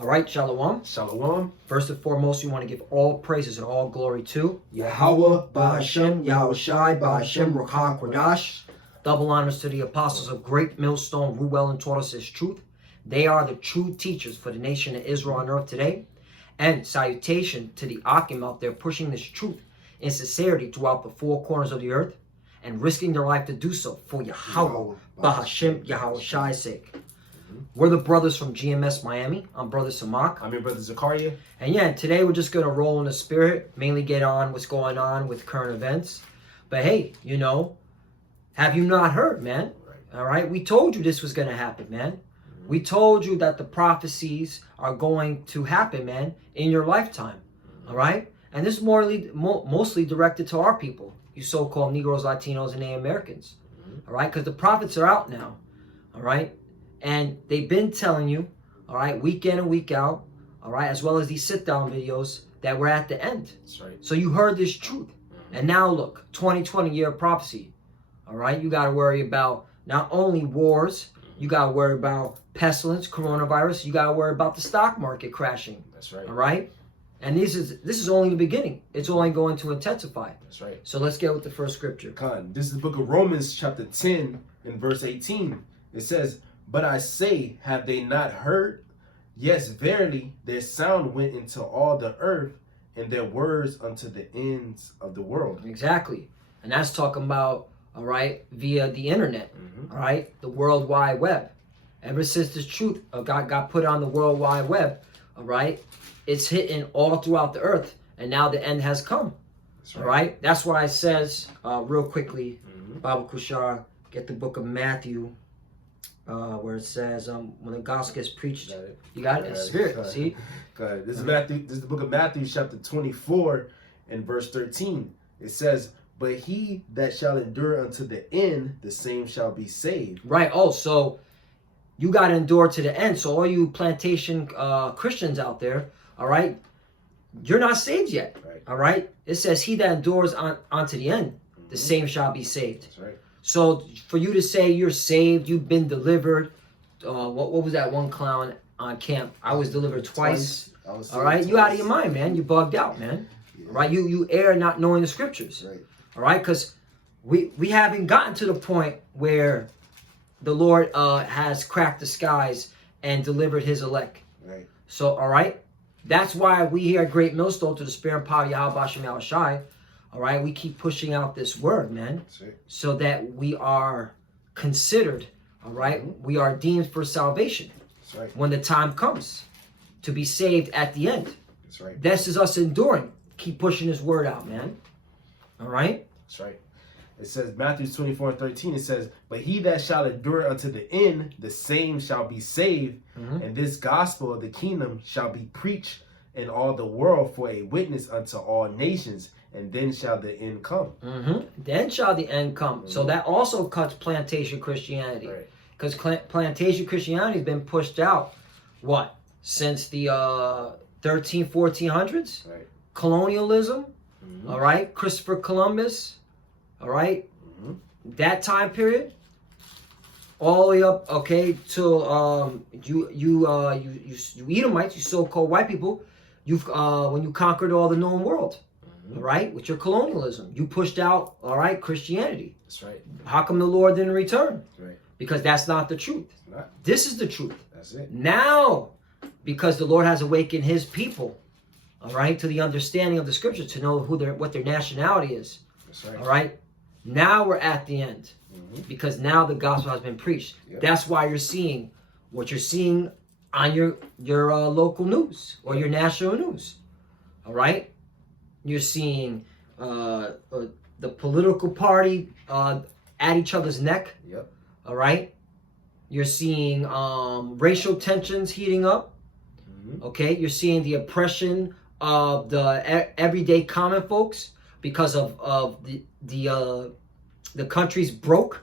All right, Shalom. Shalom. First and foremost, we want to give all praises and all glory to Yahweh, Ba'Hashem, Yahushai, Ba'Hashem, Ruach HaKodesh. Double honors to the apostles of Great Millstone, Ruel, and taught us his truth. They are the true teachers for the nation of Israel on earth today. And salutation to the Akim out there pushing this truth in sincerity throughout the four corners of the earth and risking their life to do so for Yahweh, Ba'Hashem, Yahushai's sake. We're the brothers from GMS Miami. I'm Brother Samak. I'm your brother Zakaria. And yeah, today we're just going to roll in the spirit, mainly get on what's going on with current events. But hey, you know, have you not heard, man? All right, we told you this was going to happen, man. We told you that the prophecies are going to happen, man, in your lifetime. All right? And this is mostly directed to our people, you so-called Negroes, Latinos, and Native Americans. All right? Because the prophets are out now. All right? And they've been telling you, all right, week in and week out, all right, as well as these sit-down videos, that we're at the end. That's right. So you heard this truth. And now look, 2020 year of prophecy. All right? You got to worry about not only wars, you got to worry about pestilence, coronavirus. You got to worry about the stock market crashing. That's right. All right? And this is only the beginning. It's only going to intensify. That's right. So let's get with the first scripture. Khan, this is the book of Romans chapter 10 and verse 18. It says, "But I say, have they not heard? Yes, verily, their sound went into all the earth, and their words unto the ends of the world." Exactly. And that's talking about, all right, via the internet, all right, the World Wide Web. Ever since this truth got put on the World Wide Web, all right, it's hitting all throughout the earth, and now the end has come. That's right. All right, that's why it says, real quickly, Baba Kushar, get the book of Matthew, where it says, when the gospel gets preached, you got it, spirit, see? Good. This is Matthew. This is the book of Matthew, chapter 24, and verse 13. It says, "But he that shall endure unto the end, the same shall be saved." Right. Oh, so you got to endure to the end. So all you plantation Christians out there, all right, you're not saved yet. Right. All right. It says, "He that endures unto the end, the same shall be saved." That's right. So for you to say you're saved, you've been delivered. What was that one clown on camp? I was delivered twice. All right. You out of your mind, man. You bugged out, man. Yeah. All right. You err not knowing the scriptures. Right. All right. Because we haven't gotten to the point where the Lord has cracked the skies and delivered his elect. Right. So, all right. That's why we here at Great Millstone, to the Spirit and Power of Yahweh Ba'Shem Yahushai, all right, we keep pushing out this word, man, so that we are considered, all right, we are deemed for salvation. That's right. When the time comes to be saved at the end. That's right. This is us enduring. Keep pushing this word out, man. All right? That's right. It says, Matthew 24 and 13, it says, "But he that shall endure unto the end, the same shall be saved. And this gospel of the kingdom shall be preached in all the world for a witness unto all nations, and then shall the end come." Then shall the end come. So that also cuts plantation Christianity. Because plantation Christianity has been pushed out, what, since the 1400s? Right. Colonialism, all right? Christopher Columbus, all right? That time period, all the way up, okay, till you Edomites, you so-called white people, you've when you conquered all the known world, all right, with your colonialism, you pushed out, all right, Christianity. That's right. How come the Lord didn't return? Right. Because that's not the truth. Not. This is the truth. That's it. Now, because the Lord has awakened his people, all right, to the understanding of the scriptures, to know what their nationality is. That's right. All right. Now we're at the end, because now the gospel has been preached. That's why you're seeing what you're seeing on your local news or your national news. All right. You're seeing the political party at each other's neck. Yep. All right. You're seeing racial tensions heating up. Okay. You're seeing the oppression of the everyday common folks because of the country's broke.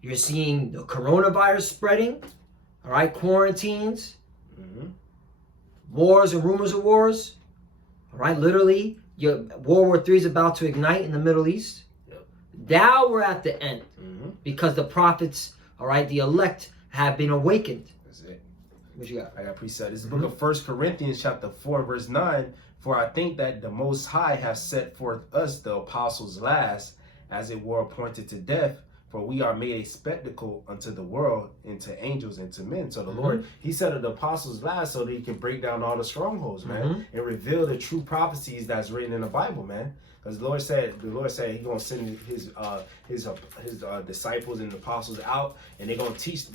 You're seeing the coronavirus spreading. All right. Quarantines. Wars and rumors of wars. All right. Literally, World War III is about to ignite in the Middle East. Now we're at the end, because the prophets, all right, the elect have been awakened. That's it. What you got? I got precept. It's the book of 1 Corinthians chapter 4 verse 9. For I think that the Most High have set forth us, the apostles last, as it were appointed to death, for we are made a spectacle unto the world, and to angels, and to men. So the Lord, he said that the apostles last so that he can break down all the strongholds, man, and reveal the true prophecies that's written in the Bible, man. Because the Lord said he's gonna send his disciples and apostles out, and they're gonna teach,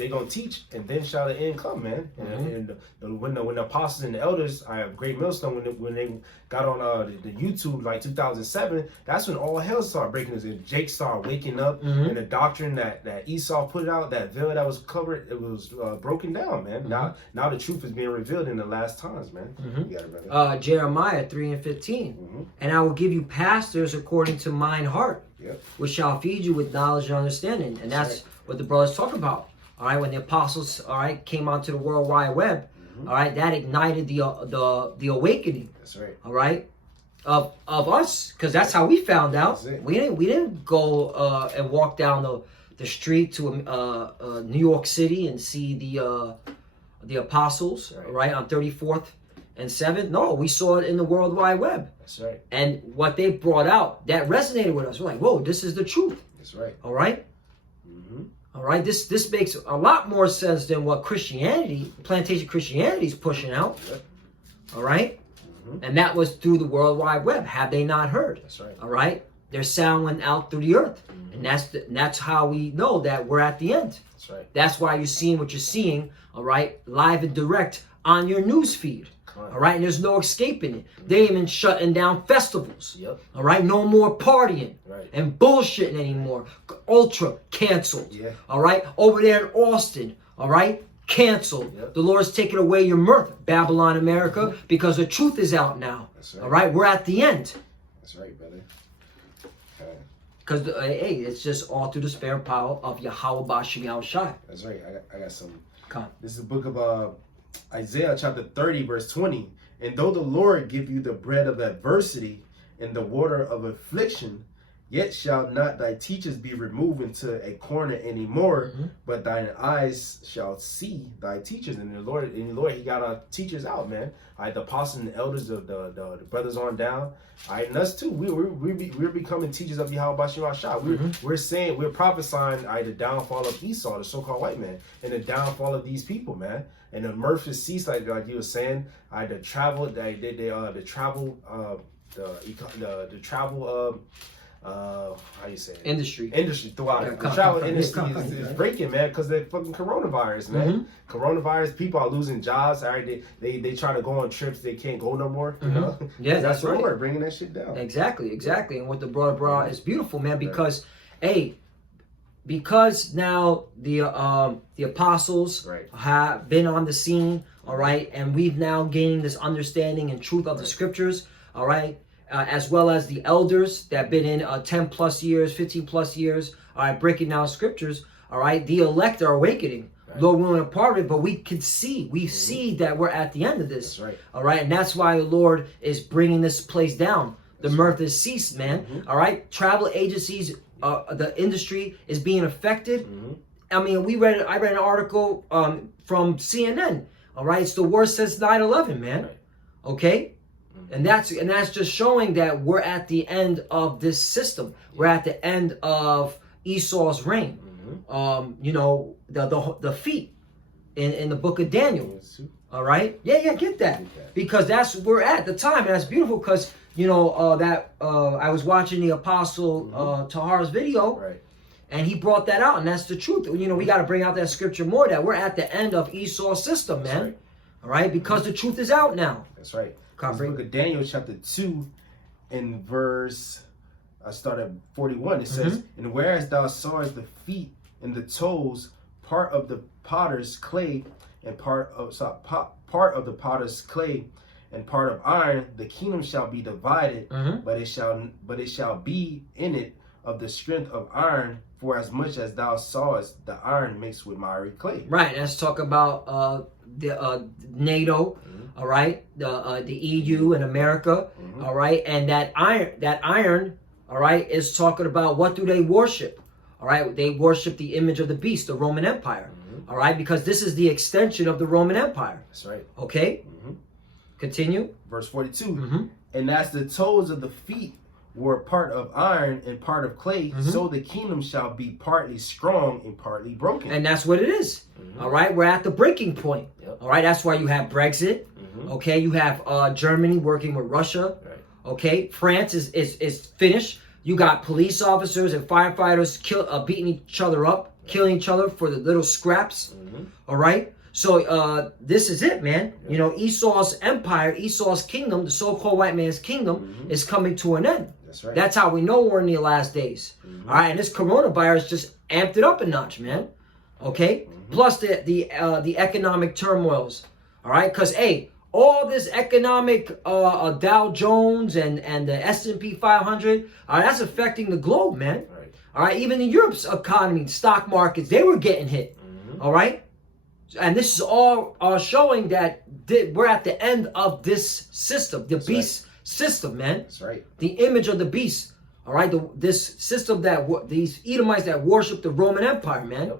and then shall the end come, man. And when the apostles and the elders, I have Great Millstone, when they got on the YouTube like 2007, that's when all hell started breaking loose. And Jake started waking up, and the doctrine that Esau put out, that veil that was covered, it was broken down, man. Now the truth is being revealed in the last times, man. You got it, brother. Jeremiah 3:15, and I will give you pastors according to mine heart, which shall feed you with knowledge and understanding. And that's what the brothers talk about. All right, when the apostles, all right, came onto the World Wide Web, all right, that ignited the awakening. That's right. All right, of us, because that's how we found out. We didn't go and walk down the street to New York City and see the apostles, right, on 34th and 7th. No, we saw it in the World Wide Web. That's right. And what they brought out, that resonated with us. We're like, whoa, this is the truth. That's right. All right? All right, this makes a lot more sense than what plantation Christianity is pushing out. All right? And that was through the World Wide Web. Have they not heard? That's right. All right? Their sound went out through the earth. And that's how we know that we're at the end. That's right. That's why you're seeing what you're seeing, all right, live and direct on your news feed. All right, and there's no escaping it. They even shutting down festivals. All right, no more partying and bullshitting anymore. Ultra canceled. All right, over there in Austin. All right, canceled. The Lord's taking away your mirth, Babylon, America, because the truth is out now. All right, we're at the end. That's right, brother. Because hey, it's just all through the spare power of Yahweh Bashim Yahushai. That's right. I got some. Come. This is the book of Isaiah chapter 30 verse 20. And though the Lord give you the bread of adversity and the water of affliction, yet shall not thy teachers be removed into a corner anymore, but thine eyes shall see thy teachers. And the Lord, he got our teachers out, man. All right, the apostles and the elders, the brothers on down. All right, and us too. We're becoming teachers of Yahweh Bashim Yahushua. We're prophesying the downfall of Esau, the so-called white man, and the downfall of these people, man. And the mirth has ceased, like you were saying. The travel, how you say it? Industry throughout the travel industry is breaking, man, because they're fucking coronavirus, man. Coronavirus, people are losing jobs. All right, they try to go on trips, they can't go no more. You know? Yeah, that's the right. Lord bringing that shit down. Exactly. And what the brother brought is beautiful, man, because because now the apostles have been on the scene, all right, and we've now gained this understanding and truth of the scriptures, all right. As well as the elders that have been in 10 plus years, 15 plus years, all right, breaking down scriptures, all right, the elect are awakening. Lord, we weren't a part of it, but we see that we're at the end of this, all right, and that's why the Lord is bringing this place down. The mirth has ceased, man, all right, travel agencies, the industry is being affected. I mean, I read an article from CNN, all right, it's the worst since 9/11, man, okay. And that's just showing that we're at the end of this system. We're at the end of Esau's reign. You know, the feet in the book of Daniel. All right? Yeah, get that. Because that's where we're at the time. And that's beautiful because, you know, I was watching the Apostle Tahar's video. And he brought that out. And that's the truth. You know, we got to bring out that scripture more, that we're at the end of Esau's system, man. All right? Because the truth is out now. That's right. This book of Daniel chapter 2 in verse, I start at 41. It says, and whereas thou sawest the feet and the toes, part of the potter's clay and part of the potter's clay and part of iron, the kingdom shall be divided, but it shall be in it of the strength of iron, for as much as thou sawest the iron mixed with miry clay. Right. Let's talk about the NATO. All right, the EU and America, all right, and that iron, all right, is talking about what do they worship, all right? They worship the image of the beast, the Roman Empire, All right, because this is the extension of the Roman Empire. That's right. Okay, continue. Verse 42. And as the toes of the feet were part of iron and part of clay, so the kingdom shall be partly strong and partly broken. And that's what it is. All right, we're at the breaking point. All right, that's why you have Brexit. Okay, you have Germany working with Russia. Okay, France is finished. You got police officers and firefighters beating each other up, killing each other for the little scraps. All right, so this is it, man. You know, Esau's empire, Esau's kingdom, the so-called white man's kingdom, is coming to an end. That's right. That's how we know we're in the last days. All right, and this coronavirus just amped it up a notch, man. Okay, plus the economic turmoils. All right, because hey, all this economic Dow Jones and the S&P 500, that's affecting the globe, man. Right. All right, even in Europe's economy, stock markets, they were getting hit. All right, and this is all showing that we're at the end of this system, the beast system, man. That's right. The image of the beast. All right, this system that these Edomites that worship the Roman Empire, man,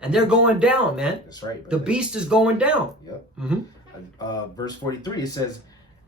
and they're going down, man. That's right. The beast is going down. Verse 43, it says,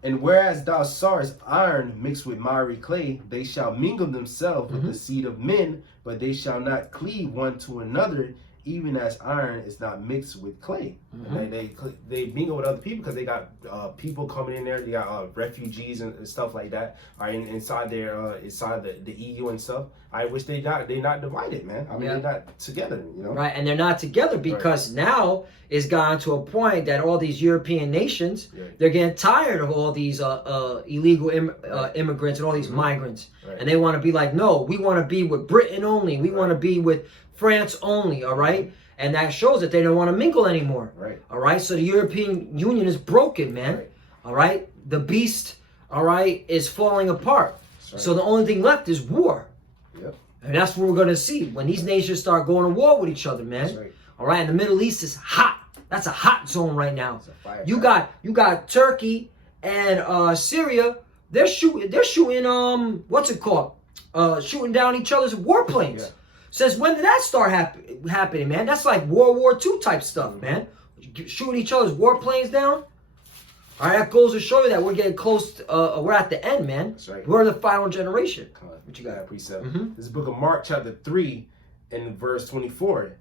and whereas thou sawest iron mixed with miry clay, they shall mingle themselves with the seed of men, but they shall not cleave one to another, even as iron is not mixed with clay. They mingle with other people because they got people coming in there. They got refugees and stuff like that. Inside the EU and stuff. I wish they not divided, man. I mean, they're not together, you know. Right, and they're not together because now it's gotten to a point that all these European nations, they're getting tired of all these illegal immigrants and all these migrants, and they want to be like, no, we want to be with Britain only. We want to be with France only, all right? And that shows that they don't want to mingle anymore. All right? So the European Union is broken, man. All right? The beast, all right, is falling apart. So the only thing left is war. And that's what we're going to see when these nations start going to war with each other, man. All right? And the Middle East is hot. That's a hot zone right now. You got Turkey and Syria. They're shooting what's it called? Shooting down each other's warplanes. Says, when did that start happening, man? That's like World War II type stuff, man. Shooting each other's warplanes down. All right, that goes to show you that we're getting close to, we're at the end, man. That's right. We're in the final generation. What you got? Precept. This is the book of Mark, chapter 3, and verse 24.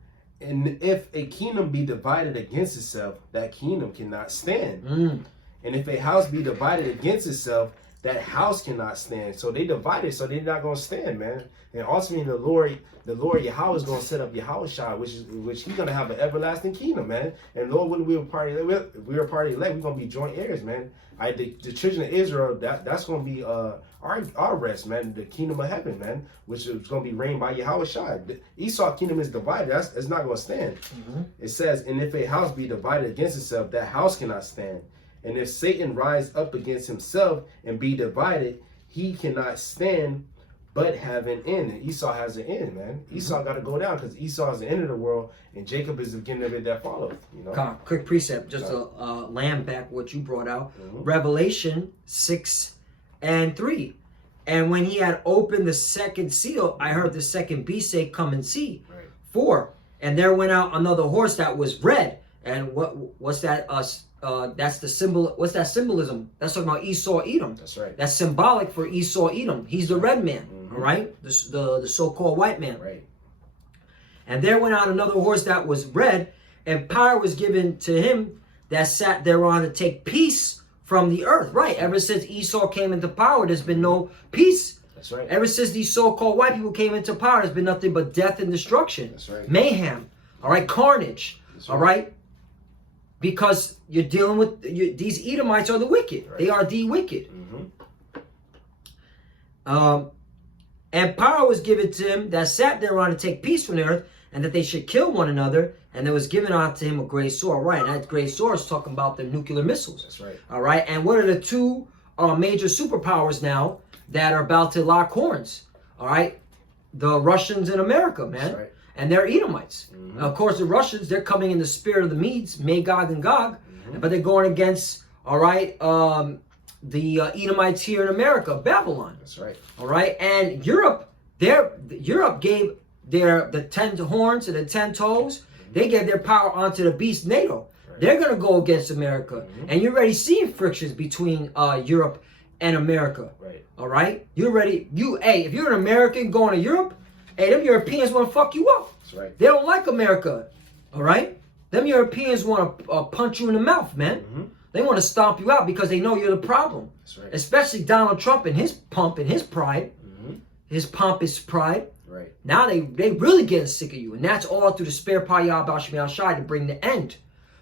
And if a kingdom be divided against itself, that kingdom cannot stand. And if a house be divided against itself, that house cannot stand. So they divided, so they're not going to stand, man. And ultimately, the Lord Yahweh is going to set up Yahushua, which he's going to have an everlasting kingdom, man. And Lord, when we were part of elect, we're going to be joint heirs, man. The children of Israel, that's going to be our rest, man. The kingdom of heaven, man, which is going to be reigned by Yahushua. The Esau kingdom is divided. It's not going to stand. It says, and if a house be divided against itself, that house cannot stand. And if Satan rise up against himself and be divided, he cannot stand, but have an end. And Esau has an end, man. Esau got to go down because Esau is the end of the world, and Jacob is the beginning of it that followed. You know. Quick precept, just to land back what you brought out. Revelation 6:3. And when he had opened the second seal, I heard the second beast say, "Come and see." 4. And there went out another horse that was red. And what's that? That's the symbol. What's that symbolism? That's talking about Esau, Edom. That's right. That's symbolic for Esau, Edom. He's the red man, all right? The so-called white man. Right. And there went out another horse that was red, and power was given to him that sat thereon to take peace from the earth. Right. Ever since Esau came into power, there's been no peace. That's right. Ever since these so-called white people came into power, there's been nothing but death and destruction. That's right. Mayhem. All right. Carnage. All right. Because you're dealing with these Edomites are the wicked. They are the wicked. And power was given to him that sat thereon to take peace from the earth, and that they should kill one another. And there was given unto him a great sword. Right. And that great sword is talking about the nuclear missiles. That's right. All right. And what are the two major superpowers now that are about to lock horns? All right. The Russians and America, man. That's right. And they're Edomites. Of course, the Russians, they're coming in the spirit of the Medes, Magog and Gog, but they're going against, all right, the Edomites here in America, Babylon. That's right. All right, and Europe gave the 10 horns and the 10 toes, They gave their power onto the beast NATO. Right. They're going to go against America. And you're already seeing frictions between Europe and America. Right. All right? Hey, if you're an American going to Europe, hey, them Europeans want to fuck you up. That's right. They don't like America. All right? Them Europeans want to punch you in the mouth, man. They want to stomp you out because they know you're the problem. That's right. Especially Donald Trump and his pump and his pride. His pompous pride. Right. Now they really getting sick of you. And that's all through the spare part Yah B'Shem Shai to bring the end.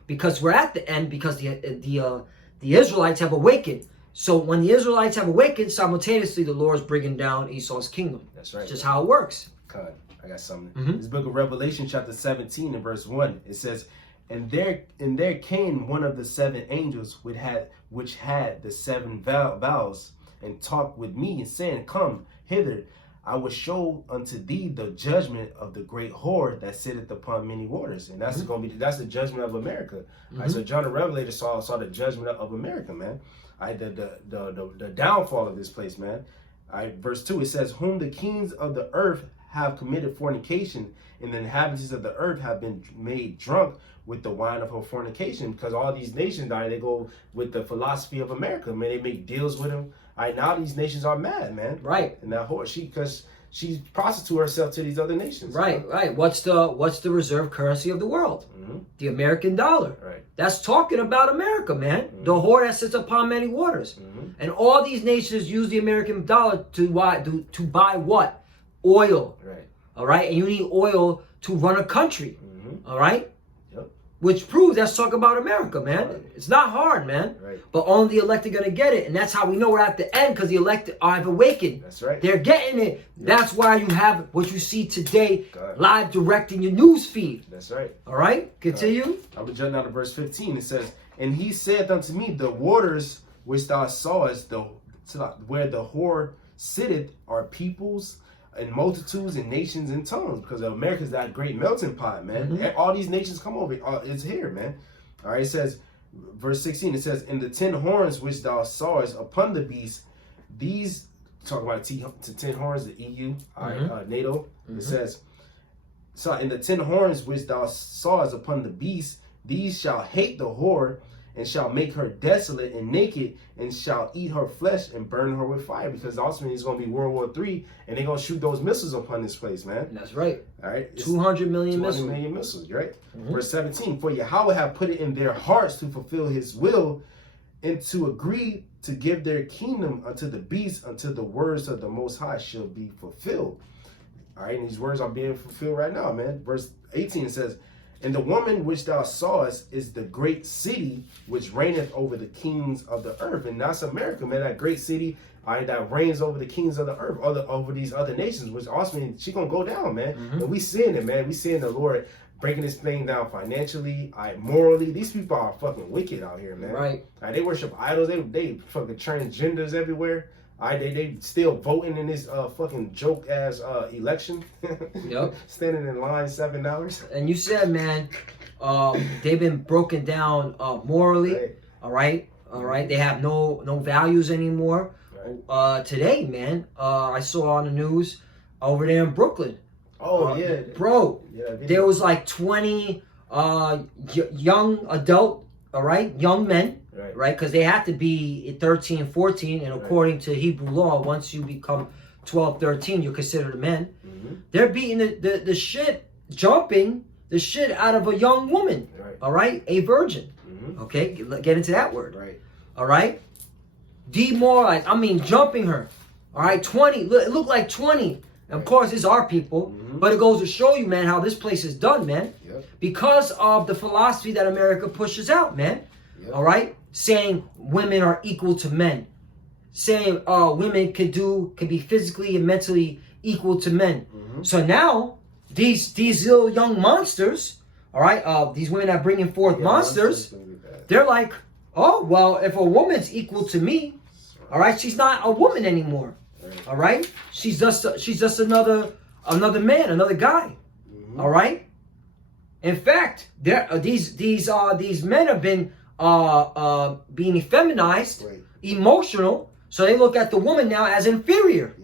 Because we're at the end because the Israelites have awakened. So when the Israelites have awakened, simultaneously the Lord's bringing down Esau's kingdom. That's right. It's just how it works. God, I got something. This book of Revelation, chapter 17 and verse 1, it says, And there came one of the 7 angels which had the 7 vials, and talked with me, and saying, Come hither, I will show unto thee the judgment of the great whore that sitteth upon many waters. And that's that's the judgment of America. All right, so John the Revelator saw the judgment of America, man. All right, the downfall of this place, man. All right, verse 2, it says, Whom the kings of the earth have committed fornication, and the inhabitants of the earth have been made drunk with the wine of her fornication. Because all these nations, they go with the philosophy of America, man. They make deals with them. All right, now these nations are mad, man. Right. And that whore, because she prostitutes herself to these other nations. Right, right. What's the reserve currency of the world? The American dollar. Right. That's talking about America, man. The whore that sits upon many waters. And all these nations use the American dollar to buy what? Oil. Right. All right? And you need oil to run a country. All right? Yep. Which proves that's talking about America, man. Right. It's not hard, man. Right. But only the elect are going to get it. And that's how we know we're at the end, because the elect have awakened. That's right. They're getting it. Yep. That's why you have what you see today God. live direct in your news feed. That's right. All right? Continue. I will jump down to verse 15. It says, And he said unto me, The waters which thou sawest, where the whore sitteth, are peoples and multitudes and nations and tongues, because America's that great melting pot, man. All these nations come over. It's here, man. All right, it says, verse 16, it says, And the 10 horns which thou sawest upon the beast, these, talk about 10 horns, the EU, NATO, it says, So, and the 10 horns which thou sawest upon the beast, these shall hate the whore, and shall make her desolate and naked, and shall eat her flesh and burn her with fire. Because ultimately it's going to be World War III, and they're going to shoot those missiles upon this place, man. That's right. All right. 200 million 200 missiles. million missiles, right? Verse 17, For Yahweh have put it in their hearts to fulfill his will, and to agree to give their kingdom unto the beast, until the words of the Most High shall be fulfilled. All right, and these words are being fulfilled right now, man. Verse 18 says, And the woman which thou sawest is the great city which reigneth over the kings of the earth. And that's America, man, that great city that reigns over the kings of the earth, over these other nations, which also means she's going to go down, man. And we seeing it, man. We seeing the Lord breaking this thing down financially, morally. These people are fucking wicked out here, man. Right. They worship idols. They fucking transgenders everywhere. They still voting in this fucking joke ass election. Yep. Standing in line $7. And you said, man, they've been broken down morally. Right. All right. All right. They have no values anymore. Right. Today, man, I saw on the news over there in Brooklyn. Oh yeah, bro. Yeah, there was like 20 young adult, all right, young men. Right, because they have to be 13, 14, and according to Hebrew law, once you become 12, 13, you're considered a man. They're beating the shit, jumping the shit out of a young woman, all right, a virgin. Okay, get into that word. Right. All right, demoralized. I mean, jumping her. All right, 20. It looked like 20. And of course, it's our people, but it goes to show you, man, how this place is done, man. Because of the philosophy that America pushes out, man. All right. Saying women are equal to men, saying women can be physically and mentally equal to men. So now these little young monsters, all right, these women that are bringing forth monsters, they're like, oh well, if a woman's equal to me, all right, she's not a woman anymore. All right, she's just another man, another guy. All right. In fact, these men have been being feminized, emotional, so they look at the woman now as inferior.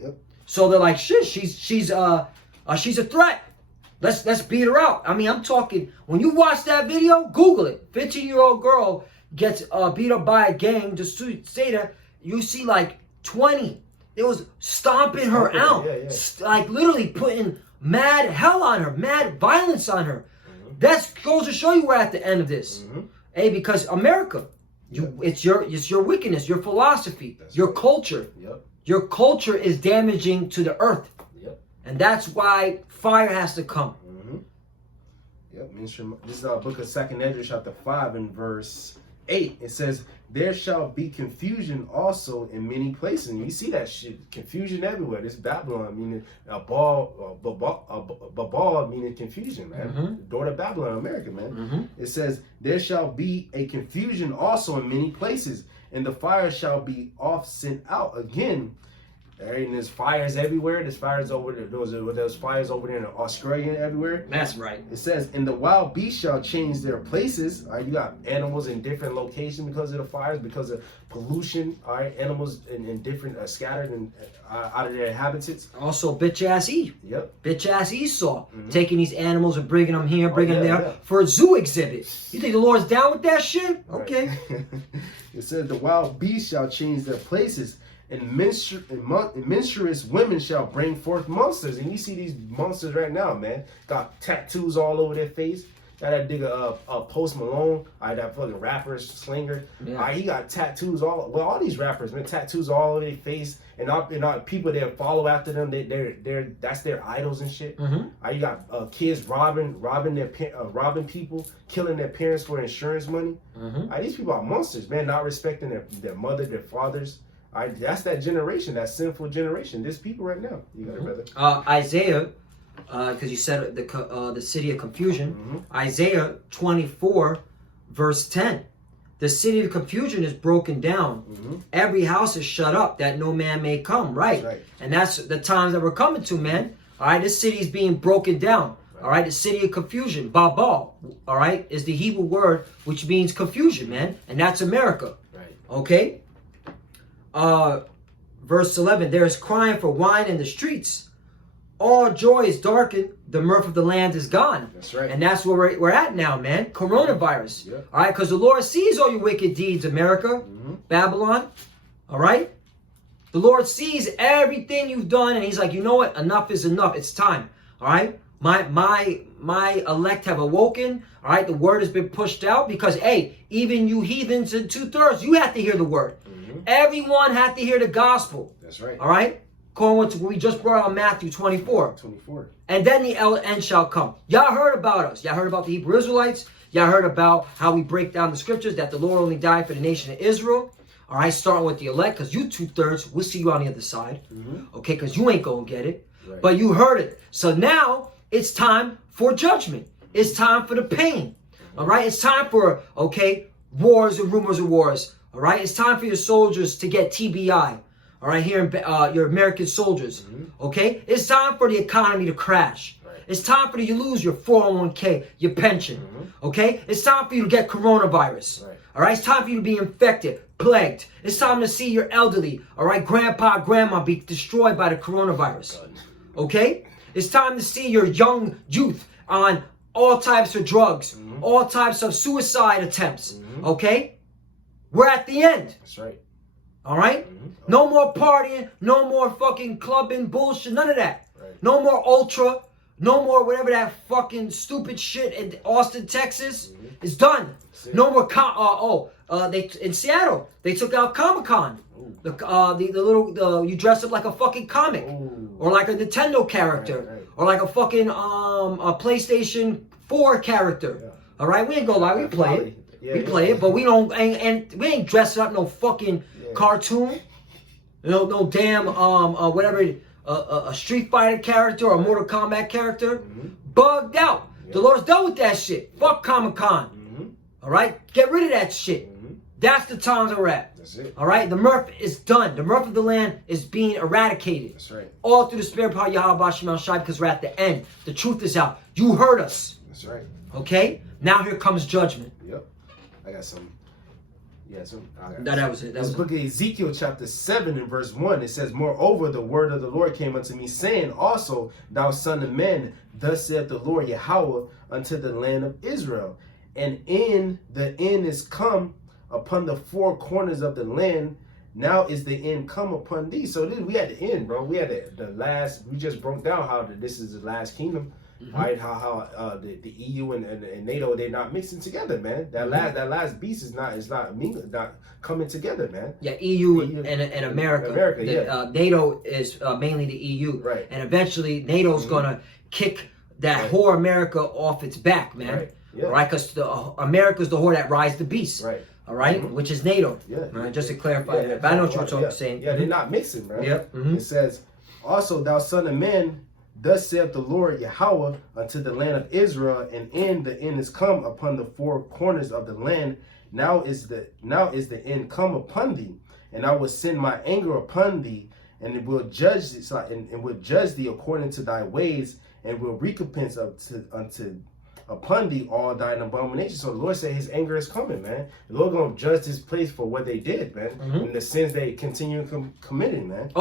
So they're like, shit, she's a threat. Let's beat her out. I mean, I'm talking, when you watch that video, Google it. 15-year-old girl gets beat up by a gang. Just to say that, you see like 20. It was stomping her out. Like literally putting mad hell on her, mad violence on her. That goes to show you we're at the end of this. Hey, because America, it's your wickedness, your philosophy, your culture. Your culture is damaging to the earth. And that's why fire has to come. This is the book of 2 Ezra chapter 5 and verse 8. It says, there shall be confusion also in many places. And you see that shit, confusion everywhere. This Babylon, meaning Babal, meaning confusion, man. The daughter of Babylon, America, man. It says, there shall be a confusion also in many places, and the fire shall be oft sent out again. And there's fires everywhere. There's fires over there. There's fires over there in Australia and everywhere. That's right. It says, and the wild beasts shall change their places. All right, you got animals in different locations because of the fires, because of pollution. All right, animals in different scattered and out of their habitats. Also, bitch ass Eve. Bitch ass Esau taking these animals and bringing them here, bringing them there for a zoo exhibit. You think the Lord's down with that shit? Okay. It says the wild beasts shall change their places. And menstruous women shall bring forth monsters. And you see these monsters right now, man. Got tattoos all over their face. Got that nigga Post Malone. That fucking rapper, Slinger. He got tattoos all these rappers, man. Tattoos all over their face. And people that follow after them, that's their idols and shit. You got kids robbing people, killing their parents for insurance money. These people are monsters, man. Not respecting their mother, their fathers. That's that generation, that sinful generation. There's people right now. You got it, brother. Isaiah, because you said the city of confusion. Isaiah 24, verse 10. The city of confusion is broken down. Every house is shut up that no man may come. Right. And that's the times that we're coming to, man. All right. This city is being broken down. All right. The city of confusion, Babal. All right, is the Hebrew word which means confusion, man. And that's America. Okay. Verse 11, there is crying for wine in the streets. All joy is darkened. The mirth of the land is gone. That's right. And that's where we're at now, man. Coronavirus. All right, because the Lord sees all your wicked deeds, America, Babylon. All right. The Lord sees everything you've done, and He's like, you know what? Enough is enough. It's time. All right. My elect have awoken. All right. The word has been pushed out because, hey, even you heathens in 2/3, you have to hear the word. Everyone had to hear the gospel. That's right. All right? According to what we just brought on Matthew 24. And then the end shall come. Y'all heard about us. Y'all heard about the Hebrew Israelites. Y'all heard about how we break down the scriptures, that the Lord only died for the nation of Israel. All right? Starting with the elect, because you 2/3, we'll see you on the other side. Okay? Because you ain't going to get it. But you heard it. So now it's time for judgment. It's time for the pain. All right? It's time for, wars and rumors of wars. All right, it's time for your soldiers to get TBI. All right, here in your American soldiers. Okay, it's time for the economy to crash. It's time for you to lose your 401k, your pension. Okay, it's time for you to get coronavirus. All right, it's time for you to be infected, plagued. It's time to see your elderly, all right, grandpa, grandma be destroyed by the coronavirus. Okay, it's time to see your young youth on all types of drugs, all types of suicide attempts. Okay. We're at the end. That's right. All right? No more partying. No more fucking clubbing bullshit. None of that. No more ultra. No more whatever that fucking stupid shit in Austin, Texas. It's done. No more. They in Seattle they took out Comic-Con. The little you dress up like a fucking comic or like a Nintendo character or like a fucking a PlayStation 4 character. All right, we ain't gonna lie, we play it. We play it, but we don't, and we ain't dressing up no fucking cartoon. No damn, whatever, a Street Fighter character or a Mortal Kombat character. Bugged out. The Lord's done with that shit. Fuck Comic-Con. All right? Get rid of that shit. That's the times we're at. That's it. All right? The mirth is done. The mirth of the land is being eradicated. That's right. All through the spirit power of Yahweh Shemel Shai, because we're at the end. The truth is out. You heard us. That's right. Okay? Now here comes judgment. Yep. I got some Yeah, so that was it. This book of Ezekiel chapter 7 and verse 1, it says, moreover, the word of the Lord came unto me, saying, also, thou son of man, thus saith the Lord Yahweh unto the land of Israel. And the end is come upon the four corners of the land. Now is the end come upon thee. So we had the end, bro. We had the last. We just broke down how this is the last kingdom, right? How the EU and NATO, they're not mixing together, man. That last beast is not coming together, man. Yeah, EU and America. NATO is mainly the EU, right? And eventually NATO's gonna kick that whore America off its back, man. Right. Yeah. All right, because America's the whore that rides the beast. Right. All right, which is NATO. Yeah. Right? Just to clarify that. But I know what you're saying. Yeah, they're not mixing, man. Yep. It says, also, thou son of man, thus saith the Lord Yahweh unto the land of Israel, and the end is come upon the four corners of the land. Now is the end come upon thee, and I will send my anger upon thee, and it will judge thee according to thy ways, and will recompense upon thee all thine abominations. So the Lord said his anger is coming, man. The Lord gonna judge this place for what they did, man, and the sins they continue committing, man.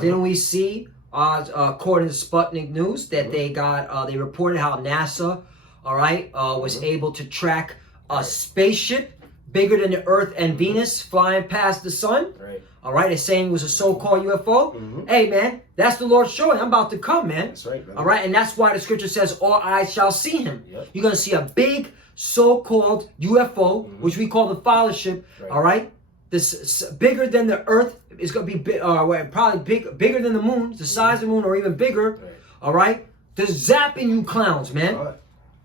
Didn't we see, according to Sputnik News, that they reported how NASA, was able to track a spaceship bigger than the Earth and Venus flying past the sun. Right. All right, it's saying it was a so-called UFO. Hey, man, that's the Lord showing. I'm about to come, man. That's right, brother. All right, and that's why the scripture says, all eyes shall see him. Yep. You're going to see a big so-called UFO, which we call the fellowship. Right. All right, this bigger than the Earth. It's going to be probably bigger than the moon, the size of the moon, or even bigger. Right. All right, they're zapping you clowns, man. Right.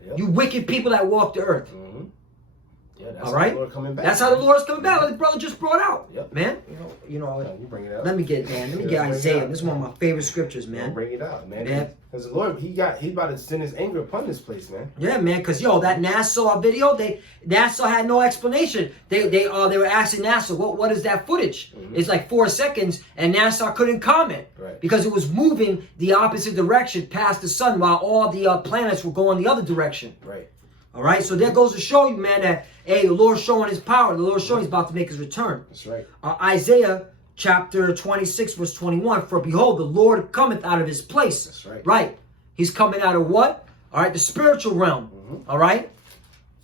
Yep. You wicked people that walk the earth. Yeah, that's all right, how the Lord coming back. That's how the Lord's coming back. Like the brother just brought out, yep. Man. You bring it out. Let me get Isaiah. This is one of my favorite scriptures, man. Bring it out, man. Because the Lord, he about to send his anger upon this place, man. Yeah, man. Because that NASA video, NASA had no explanation. They were asking NASA, what is that footage? It's like 4 seconds, and NASA couldn't comment because it was moving the opposite direction past the sun, while all the planets were going the other direction. Right. All right, so that goes to show you, man, that, hey, the Lord's showing his power. The Lord's showing he's about to make his return. That's right. Isaiah chapter 26, verse 21, for behold, the Lord cometh out of his place. That's right. Right. He's coming out of what? All right, the spiritual realm. All right,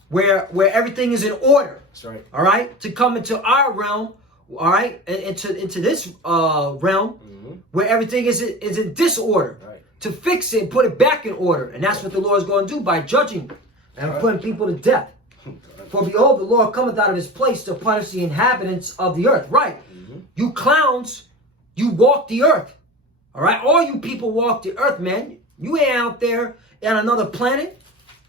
where everything is in order. That's right. All right, to come into our realm, all right, into this realm where everything is in disorder. Right. To fix it and put it back in order. And that's what the Lord is going to do by judging and putting people to death. For behold, the Lord cometh out of his place to punish the inhabitants of the earth. Right. You clowns, you walk the earth. All right. All you people walk the earth, man. You ain't out there on another planet.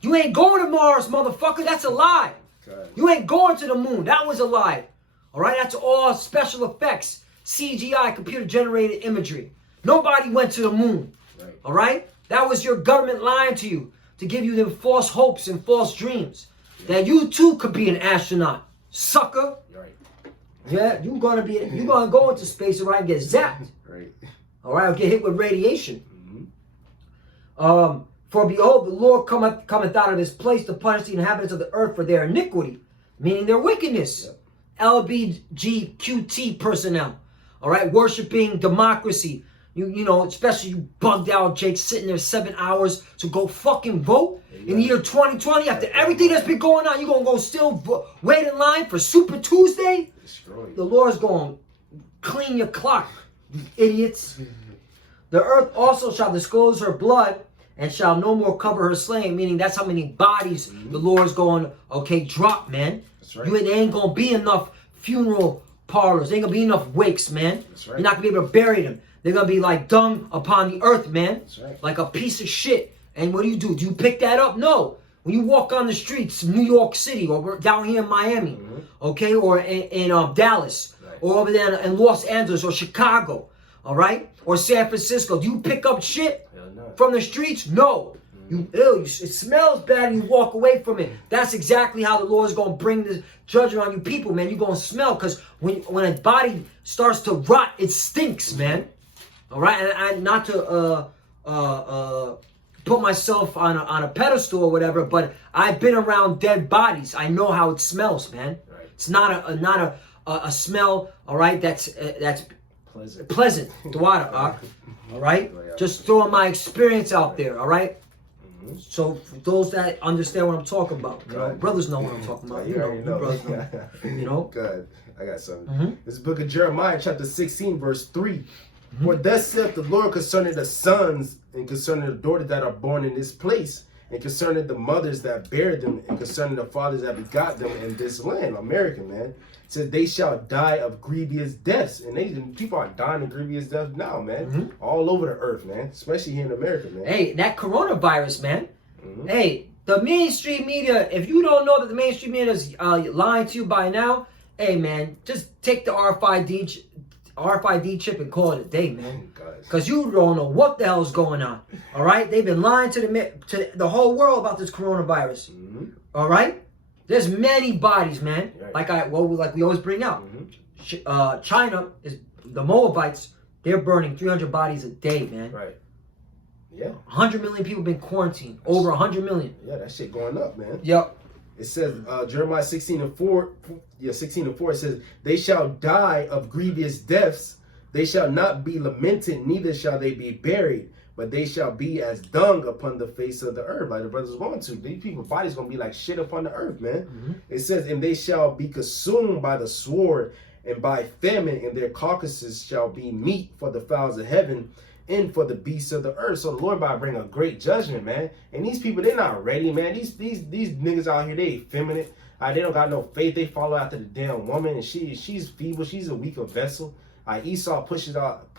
You ain't going to Mars, motherfucker. That's a lie. God. You ain't going to the moon. That was a lie. All right. That's all special effects, CGI, computer generated imagery. Nobody went to the moon. Right. All right. That was your government lying to you, to give you them false hopes and false dreams that you too could be an astronaut, sucker. Right. Yeah, you're gonna go into space, all right, and get zapped. Right. All right, or get hit with radiation. For behold, the Lord cometh out of his place to punish the inhabitants of the earth for their iniquity, meaning their wickedness. Yep. LBGQT personnel, all right, worshiping democracy. You know, especially you bugged out Jake sitting there 7 hours to go fucking vote in the year 2020 after everything that's been going on. You gonna go still wait in line for Super Tuesday? Destroyed. The Lord's gonna clean your clock, you idiots. The earth also shall disclose her blood and shall no more cover her slain, meaning that's how many bodies the Lord's going drop, man. That's right. There ain't gonna be enough funeral parlors. There ain't gonna be enough wakes, man. That's right. You're not gonna be able to bury them. They're going to be like dung upon the earth, man. That's right. Like a piece of shit. And what do? Do you pick that up? No. When you walk on the streets of New York City or down here in Miami, or in Dallas, or over there in Los Angeles or Chicago, all right? Or San Francisco, do you pick up shit from the streets? No. It smells bad and you walk away from it. That's exactly how the Lord is going to bring this judgment on you people, man. You're going to smell, because when a body starts to rot, it stinks, man. All right, and I not to put myself on a pedestal or whatever, but I've been around dead bodies. I know how it smells, man. Right. It's not a smell, all right, that's pleasant. Dwada, all right? Just throwing my experience out there, all right? So for those that understand what I'm talking about, you know, brothers know what I'm talking about. You know, brothers know. You know. Good. I got something. This book of Jeremiah, chapter 16, verse 3. For thus saith the Lord concerning the sons and concerning the daughters that are born in this place, and concerning the mothers that bear them, and concerning the fathers that begot them in this land, America, man. It says they shall die of grievous deaths, and people are dying of grievous deaths now, man, all over the earth, man, especially here in America, man. Hey, that coronavirus, man. Hey, the mainstream media. If you don't know that the mainstream media is lying to you by now, hey, man, just take the RFID chip and call it a day, man. Because you don't know what the hell is going on. All right? They've been lying to the whole world about this coronavirus. All right? There's many bodies, man. Like we always bring out. China, is the Moabites, they're burning 300 bodies a day, man. Right. Yeah. 100 million people been quarantined. Over 100 million. Yeah, that shit going up, man. Yep. It says, Jeremiah 16:4, it says, they shall die of grievous deaths. They shall not be lamented, neither shall they be buried, but they shall be as dung upon the face of the earth. Like the brothers going to. These people's bodies going to be like shit upon the earth, man. It says, and they shall be consumed by the sword and by famine, and their carcasses shall be meat for the fowls of heaven and for the beasts of the earth. So the Lord about to bring a great judgment, man. And these people, they're not ready, man. These niggas out here, they effeminate. They don't got no faith. They follow after the damn woman, and she's feeble. She's a weaker vessel. Esau pushes out,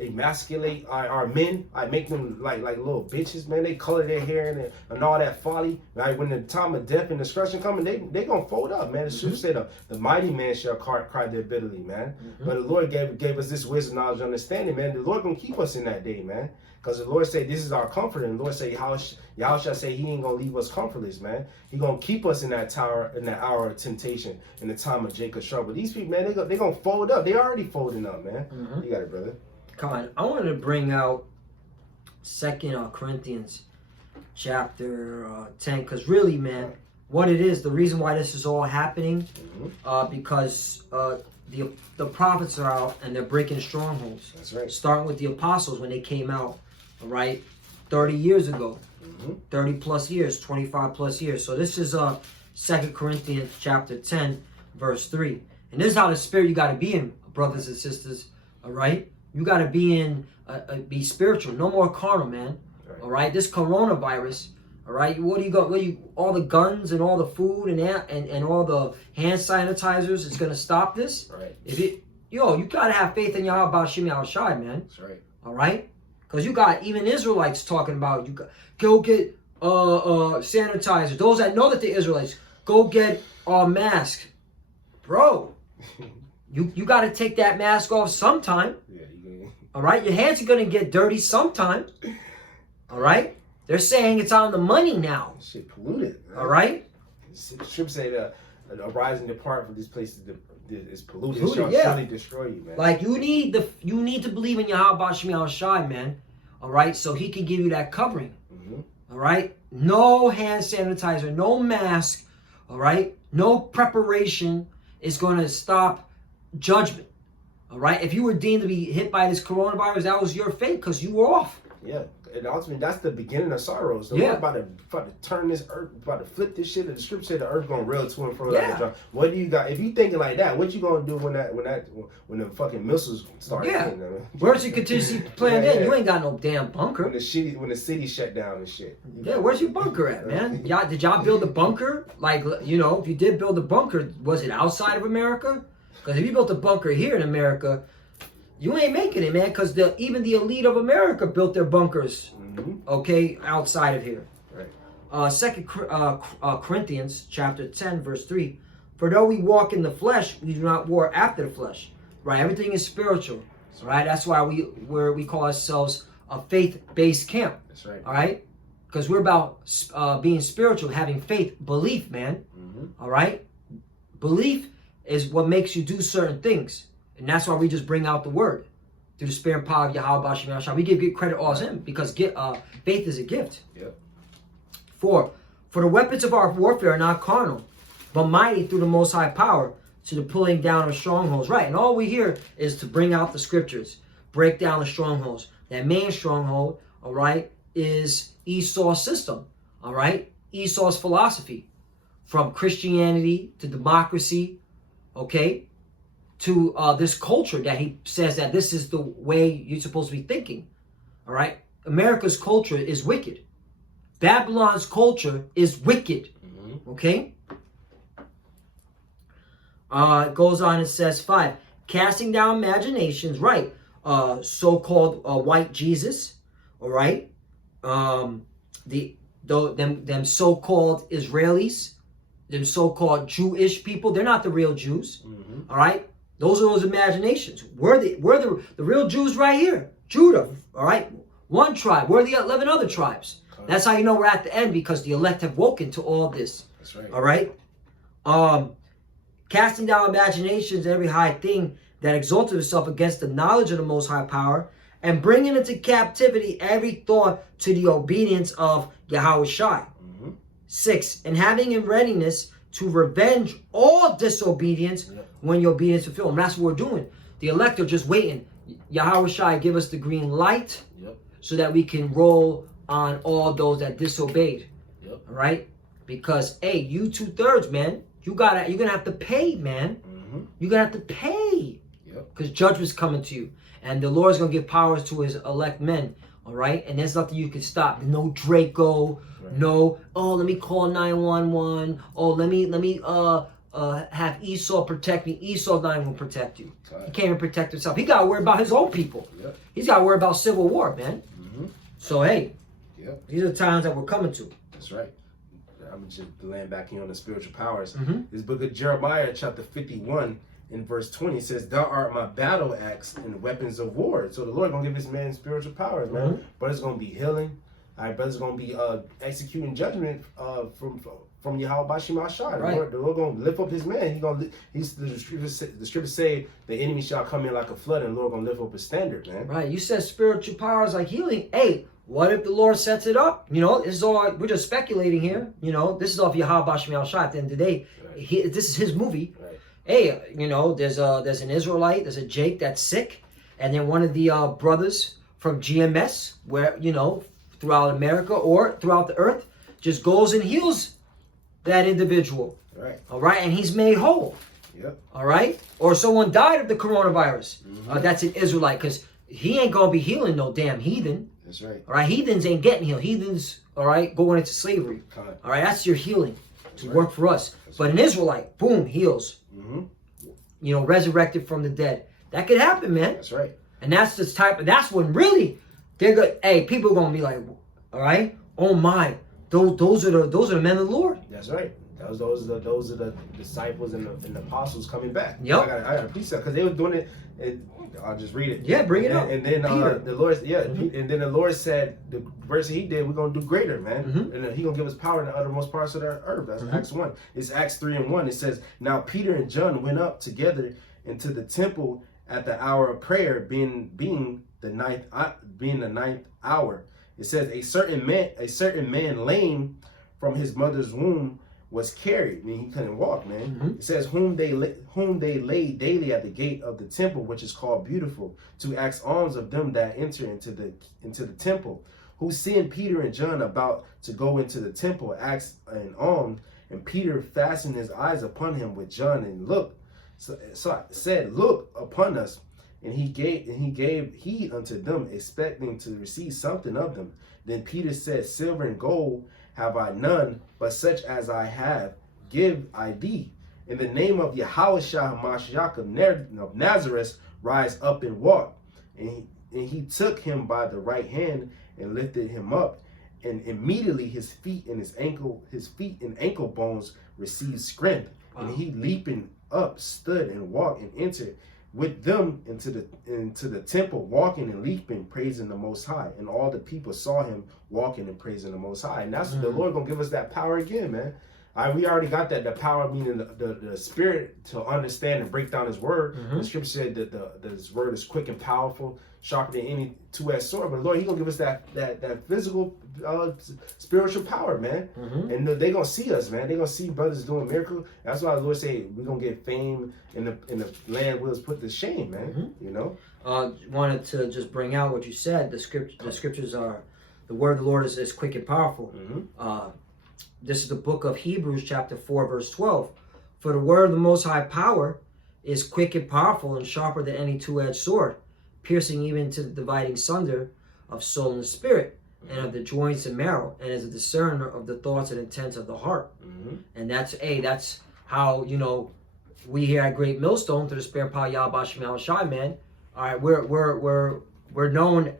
emasculate our men. I make them like little bitches, man. They color their hair and all that folly. Right? When the time of death and destruction coming, they gonna fold up, man. The scripture said the mighty man shall cry there bitterly, man. But the Lord gave us this wisdom, knowledge, understanding, man. The Lord gonna keep us in that day, man. Because the Lord say this is our comfort, and the Lord say Yahweh shall say He ain't gonna leave us comfortless, man. He gonna keep us in that hour of temptation, in the time of Jacob's trouble. These people, man, they gonna fold up. They already folding up, man. You got it, brother. Come on, I wanted to bring out 2 Corinthians chapter 10, because really, man, what it is, the reason why this is all happening, because the prophets are out and they're breaking strongholds. That's right. Starting with the apostles when they came out, all right, 30 years ago, 30 plus years, 25 plus years. So this is 2 Corinthians chapter 10, verse 3. And this is how the spirit you got to be in, brothers and sisters, all right? You got to be in, be spiritual, no more carnal, man, all right? This coronavirus, all right, what do you got? All the guns and all the food and all the hand sanitizers is going to stop this? Right. You got to have faith in Yahweh Bashim Yahushai, man. That's right. All right? Because you got even Israelites talking about, go get sanitizer. Those that know that the Israelites, go get a mask. Bro, you got to take that mask off sometime. Yeah, all right? Your hands are going to get dirty sometime. All right? They're saying it's on the money now. Shit polluted. Man. All right? The scripture say a rise and depart from these places is polluted. Polluted, It shall surely destroy you, man. Like you need to believe in Yahweh Bashim Yahushai, man. All right? So he can give you that covering. All right? No hand sanitizer, no mask. All right? No preparation is going to stop judgment. All right? If you were deemed to be hit by this coronavirus, that was your fate because you were off. Yeah. And ultimately, that's the beginning of sorrows. The Lord about to turn this earth, about to flip this shit. And the scripture said the earth gonna rail to and fro. What do you got? If you thinking like that, what you gonna do when the fucking missiles start? Yeah. Where's your contingency plan then? You ain't got no damn bunker. When the city shut down and shit. Where's your bunker at, man? Did y'all build a bunker? Like, if you did build a bunker, was it outside of America? Because if you built a bunker here in America, you ain't making it, man, because even the elite of America built their bunkers, okay, outside of here. Right. 2 Corinthians chapter 10, verse 3. For though we walk in the flesh, we do not war after the flesh. Right? Everything is spiritual. Right? That's why we call ourselves a faith-based camp. That's right. All right? Because we're about being spiritual, having faith, belief, man. All right? Belief is what makes you do certain things. And that's why we just bring out the word through the spirit and power of Yahweh Bashim Yahushua. We give credit all to him because faith is a gift. Yep. 4. For the weapons of our warfare are not carnal, but mighty through the Most High power to the pulling down of strongholds. Right, and all we hear is to bring out the scriptures, break down the strongholds. That main stronghold, all right, is Esau's system, all right? Esau's philosophy, from Christianity to democracy, okay, to this culture that he says that this is the way you're supposed to be thinking, all right? America's culture is wicked. Babylon's culture is wicked, okay? It goes on and says 5, casting down imaginations, right? So-called white Jesus, all right? Them so-called Israelis, them so-called Jewish people, they're not the real Jews, all right? Those are those imaginations. We're the real Jews right here, Judah, all right? One tribe, we're the 11 other tribes. That's how you know we're at the end, because the elect have woken to all this. That's right. All right? Casting down imaginations and every high thing that exalted itself against the knowledge of the Most High power, and bringing into captivity every thought to the obedience of Yahweh Shai. 6, and having in readiness to revenge all disobedience when your obedience is fulfilled. And that's what we're doing. The elect are just waiting. Yahweh Shai give us the green light so that we can roll on all those that disobeyed. All right? Because, hey, you 2/3, man, you're gonna have to pay, man. You're gonna have to pay. Because judgment's coming to you. And the Lord's gonna give powers to his elect men. All right? And there's nothing you can stop. No Draco. No, oh, let me call 911. Oh, let me have Esau protect me. Esau's not even gonna protect you. He can't even protect himself. He gotta worry about his own people. He's gotta worry about civil war, man. So hey, these are the times that we're coming to. That's right. I'm just laying back here on the spiritual powers. This book of Jeremiah, chapter 51, in verse 20, says, "Thou art my battle axe and weapons of war." So the Lord gonna give this man spiritual powers, man. But it's gonna be healing. All right, brother's gonna be executing judgment from Yahweh Bashim Ashai. Right. The Lord gonna lift up his man. The scriptures say the enemy shall come in like a flood, and the Lord gonna lift up his standard, man. Right. You said spiritual powers like healing. Hey, what if the Lord sets it up? You know, this is all we're just speculating here. You know, this is off Yahweh Bashim Ashai. At the end of the day, this is his movie. Hey, you know, there's an Israelite, there's a Jake that's sick, and then one of the brothers from GMS, where throughout America or throughout the earth, just goes and heals that individual. All right, and he's made whole. All right, or someone died of the coronavirus. That's an Israelite, because he ain't gonna be healing no damn heathen. That's right. All right, heathens ain't getting healed. Heathens, all right, going into slavery. All right, that's your healing to work for us. But an Israelite, boom, heals. Resurrected from the dead. That could happen, man. That's right. And that's this type. That's when really they're good. Hey, people are gonna be like, all right, oh my, those are the men of the Lord. That's right. Those are the disciples and the apostles coming back. Yep. I got a precept because they were doing it. I'll just read it. Yeah, bring it up. And then the Lord, and then the Lord said, the verse he did, we're gonna do greater, man. And he gonna give us power in the uttermost parts of the earth. That's Acts 1. It's Acts 3:1. It says, "Now Peter and John went up together into the temple at the hour of prayer, being the ninth hour." It says, a certain man lame from his mother's womb was carried. I mean, he couldn't walk, man. It says, whom they laid daily at the gate of the temple, which is called Beautiful, to ask alms of them that enter into the temple. Who, seeing Peter and John about to go into the temple, asked an alms, and Peter fastened his eyes upon him with John and said, "Look upon us." And he gave heed unto them, expecting to receive something of them. Then Peter said, "Silver and gold have I none, but such as I have, give I thee. In the name of Yahweh Mashiach of Nazareth, rise up and walk." And he took him by the right hand and lifted him up. And immediately his feet and ankle bones received strength. Wow. And he, leaping up, stood and walked and entered with them into the temple, walking and leaping, praising the Most High. And all the people saw him walking and praising the Most High. And that's the Lord gonna give us that power again, man. We already got that. The power, meaning the spirit to understand and break down His word. The scripture said that His word is quick and powerful, sharper than any two-edged sword. But Lord, He gonna give us that physical, spiritual power, man. And they gonna see us, man. They gonna see brothers doing miracles. That's why the Lord say we gonna get fame in the land where it's put to shame, man. You know. Wanted to just bring out what you said. The scriptures are, the word of the Lord is quick and powerful. This is the book of Hebrews chapter 4 verse 12. For the word of the Most High power is quick and powerful and sharper than any two-edged sword, piercing even to the dividing sunder of soul and spirit, and of the joints and marrow, and is a discerner of the thoughts and intents of the heart. And that's how, you know, we here at Great Millstone, through the spirit power Yahweh Shem Yahweh Shai, man. All right, we're known,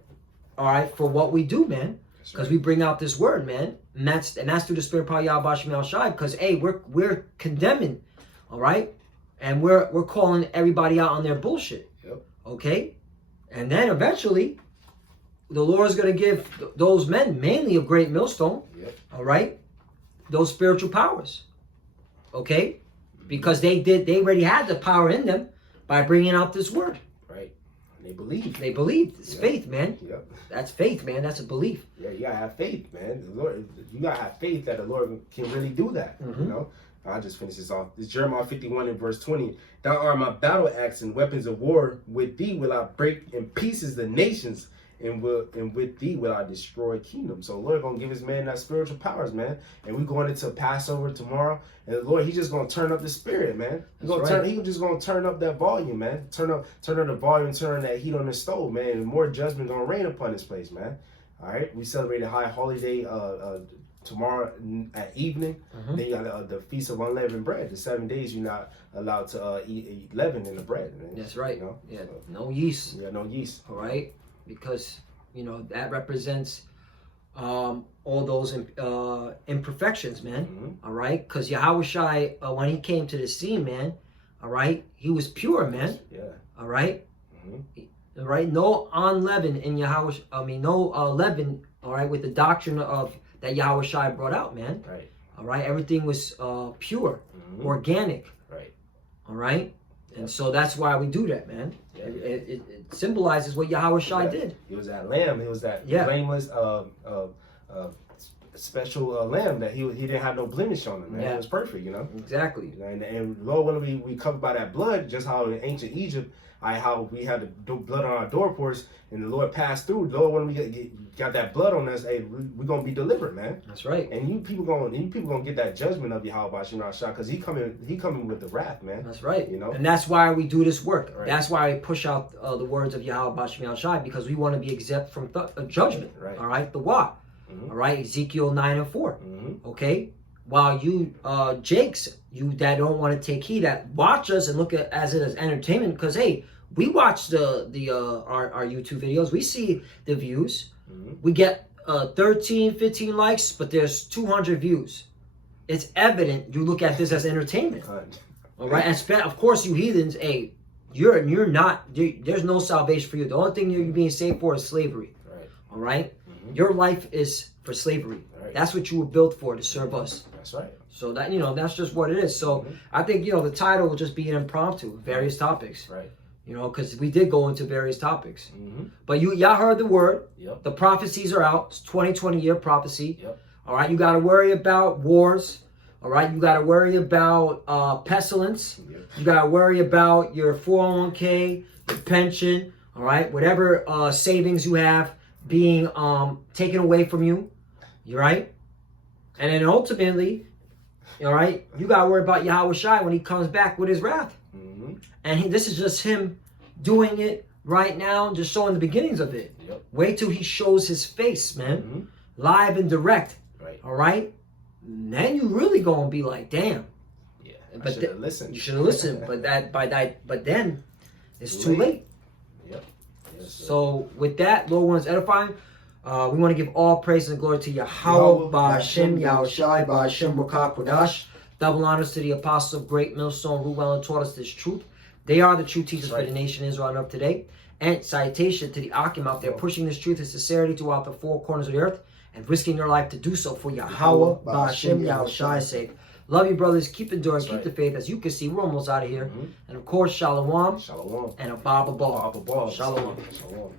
all right, for what we do, man. Because we bring out this word, man, and that's through the spirit power Yahweh Shem Yahweh Shai. Because we're condemning, all right, and we're calling everybody out on their bullshit. Okay, and then eventually, the Lord is going to give those men, mainly of Great Millstone, all right, those spiritual powers. Okay, because they already had the power in them by bringing out this word. They believe. They believe. It's faith, man. That's faith, man. That's a belief. Yeah, you gotta have faith, man. The Lord, you gotta have faith that the Lord can really do that. You know. I'll just finish this off. It's Jeremiah 51 and verse 20. Thou art my battle axe and weapons of war. With thee will I break in pieces the nations, and with thee will I destroy kingdoms. So the Lord gonna give His man that spiritual powers, man. And we going into Passover tomorrow, and the Lord, He just gonna turn up the spirit, man. He just gonna turn up that volume, man. Turn up the volume, turn that heat on the stove, man. And more judgment gonna rain upon this place, man. All right, we celebrate a high holiday tomorrow at evening. Then you got the Feast of Unleavened Bread. The 7 days you're not allowed to eat leaven in the bread, man. That's right. You know? Yeah, no yeast. Yeah, no yeast. All right, because you know that represents all those imperfections, man. All right, because Yahweh Shai, when He came to the scene, man, all right, He was pure, man. All right. All right, no unleavened in Yahweh. No leaven. All right, with the doctrine of that Yahweh Shai brought out, man. All right, everything was pure, organic. All right, and so that's why we do that, man. It symbolizes what Yahweh Shai did. It was that lamb. It was that blameless, special lamb that he didn't have no blemish on him, man. It was perfect, you know. Exactly. And Lord, when we covered by that blood, just how in ancient Egypt, how we had the blood on our doorposts, and the Lord passed through. Lord, when we got that blood on us, hey, we're gonna be delivered, man. That's right. And you people gonna get that judgment of Yahweh Shem Yahweh Shai, because he coming with the wrath, man. That's right. You know, and that's why we do this work. That's why we push out the words of Yahweh Shem Yahweh Shai, because we want to be exempt from judgment. All right, the what? All right, Ezekiel 9 and 4. Okay. While you Jakes, you that don't want to take heed, that watch us and look at as it as entertainment, because hey, we watch our YouTube videos, we see the views, we get 13, 15 likes, but there's 200 views. It's evident you look at this as entertainment. All right, and of course you heathens, hey, you're not, there's no salvation for you. The only thing you're being saved for is slavery. All right, your life is for slavery. That's what you were built for, to serve us. That's right. So that, you know, that's just what it is. So I think, you know, the title will just be an impromptu, various topics. You know, because we did go into various topics. But y'all heard the word. The prophecies are out. It's 2020 year prophecy. All right, you got to worry about wars. All right, you got to worry about pestilence. You got to worry about your 401k, your pension. All right, whatever savings you have being taken away from you. You're right. And then ultimately, all right, you got to worry about Yahweh Shai when He comes back with His wrath. And this is just Him doing it right now, just showing the beginnings of it. Wait till He shows His face, man, live and direct. All right, and then you really gonna be like, damn. But should have listened. You should have listened, but then it's too late. So with that, Lord wants edifying. We want to give all praise and glory to Yahweh Ba'Shem Yahweh Shai Ba'Shem Rakah Kodash. Double honors to the apostles of Great Millstone who well and taught us this truth. They are the true teachers for the nation of Israel of today. And citation to the Akim out there pushing this truth and sincerity throughout the four corners of the earth and risking their life to do so for Yahweh Ba'Shem Yahweh Shai's sake. Love you, brothers. Keep enduring. That's Keep right. the faith. As you can see, we're almost out of here. Mhm. And of course, Shalom Shalom. and a Baba Ball. Baba Ball. Shalom. Shalom.